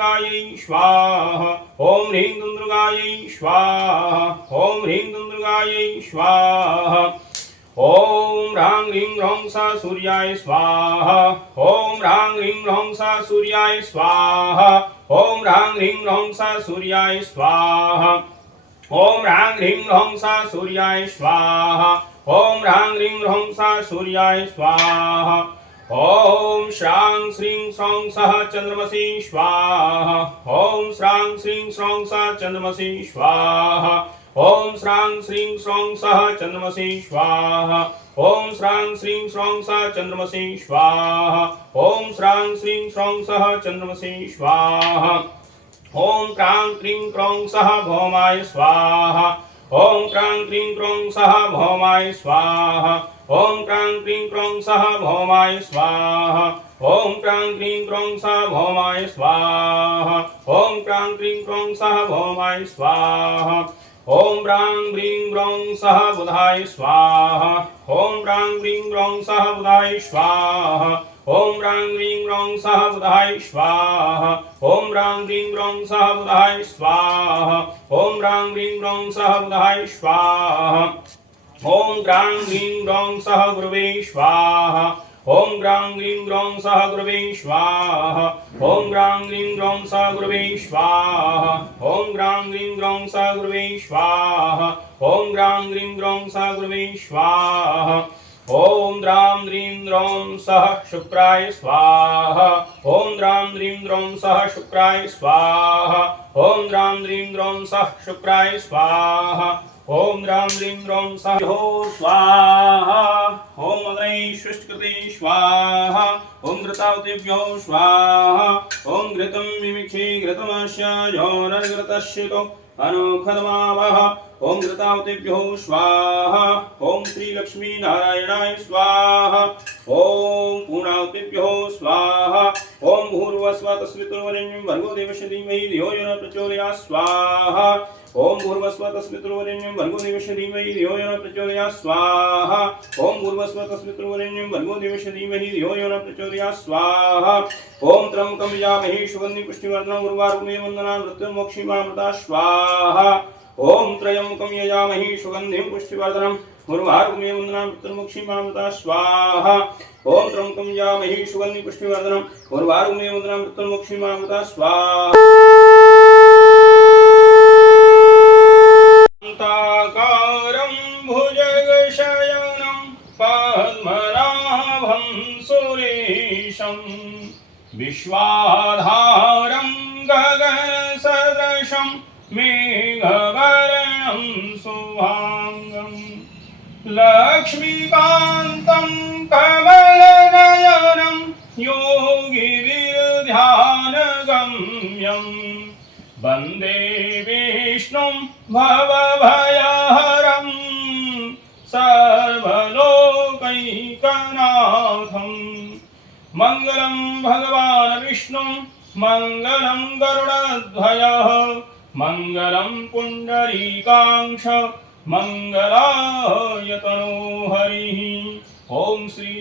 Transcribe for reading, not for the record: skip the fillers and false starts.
दुर्गायै स्वाहा ॐ ह्रीं दुर्गायै स्वाहा ॐ ह्रीं दुर्गायै स्वाहा ॐ ह्रां ह्रीं ह्रौं सा सूर्याय स्वाहा ॐ ह्रां ह्रीं ह्रौं सा सूर्याय स्वाहा ॐ ह्रां ह्रीं ह्रौं सा सूर्याय स्वाहा ॐ ह्रां ह्रीं ह्रौं सा सूर्याय स्वाहा ॐ ह्रां ह्रीं ह्रौं सा सूर्याय स्वाहा ॐ श्रां श्रीं श्रौं सः चन्द्रमसि स्वाहा ॐ श्रां श्रीं श्रौं सः चन्द्रमसि स्वाहा ॐ श्रां श्रीं श्रौं सः चन्द्रमसि स्वाहा ॐ श्रां श्रीं श्रौं सः चन्द्रमसि स्वाहा ॐ श्रां श्रीं श्रौं सः चन्द्रमसि स्वाहा ॐ क्रां क्रीं क्रौं सः भौमाय स्वाहा ॐ क्रां क्रीं क्रौं सः भौमाय स्वाहा ॐ क्रां क्रीं क्रौं सः भौमाय स्वाहा ॐ क्रां क्रीं क्रौं सः भौमाय स्वाहा ॐ क्रां क्रीं क्रौं सः भौमाय स्वाहा ॐ ब्रां ब्रीं ब्रौं सः बुधाय स्वाहा ॐ ब्रां ब्रीं ब्रौं सः बुधाय स्वाहा ॐ ब्रां ब्रीं ब्रौं सः बुधाय स्वाहा ॐ ब्रां ब्रीं ब्रौं सः बुधाय स्वाहा ॐ ब्रां ब्रीं ब्रौं सः बुधाय स्वाहा ॐ ग्रां ग्रीं ग्रौं सः गुरवे स्वाहा ॐ ग्रां ग्रीं ग्रौं सः गुरवे स्वाहा ॐ ग्रां ग्रीं ग्रौं सः गुरवे स्वाहा ॐ ग्रां ग्रीं ग्रौं सः गुरवे स्वाहा ॐ ग्रां ग्रीं ग्रौं सः गुरवे स्वाहा ॐ द्रां द्रीं द्रौं सः शुक्राय स्वाहा ॐ द्रां द्रीं द्रौं सः शुक्राय स्वाहा ॐ द्रां द्रीं द्रौं सः शुक्राय स्वाहा ॐ द्रां द्रीं द्रौं सः स्वाहा ॐ अग्नै सृष्टिकृते स्वाहा ॐ घृतावतिभ्यो स्वाहा ॐ घृतं मिमिक्षे घृतमस्य योनर्घृतस्य तो अनुखदमावः ॐ घृतावतिभ्यो स्वाहा ॐ श्रीलक्ष्मीनारायणाय स्वाहा ॐ पूर्णावतिभ्यो स्वाहा ॐ भूर्भुवस्वतस्वितुर्वरेण्यं भर्गो देवस्य धीमहि धियो यो न प्रचोदयात् स्वाहा ॐ भूर्भुवस्वतस्वितुर्वरेण्यं भर्गो देवस्य धीमहि धियो यो न प्रचोदयात् स्वाहा ॐ भूर्भुवस्वतस्वितुर्वरेण्यं भर्गो देवस्य धीमहि धियो यो न प्रचोदयात् स्वाहा ॐ त्र्यम्बकं यजामहे सुगन्धिं पुष्टिवर्धनं उर्वारुकमेव वन्दनान् मृत्युर्मोक्षीमामृता स्वाहा ॐ त्र्यम्बकं यजामहे सुगन्धिं पुष्टिवर्धनं उर्वारुकमेव वन्दनान् मृत्युर्मोक्षीमामृता स्वाहा ॐ त्र्यम्बकं यजामहे सुगन्धिं पुष्टिवर्धनं उर्वारुकमेव वन्दनान् मृत्युर्मोक्षीमामृता स्वाहा शान्ताकारं भुजगशयनं पद्मनाभं सुरेशं विश्वाधारं गगनसदृशं मेघवर्णं शुभांगं लक्ष्मीकान्तं कमलनयनं योगिविरध्यानगम्यं वन्दे विष्णुं भवभयहरं सर्वलोकैकनाथं मङ्गलं भगवान् विष्णु मङ्गलं गरुडध्वजः मङ्गलं पुण्डरीकाक्ष मङ्गलाय तनोहरिः ॐ श्री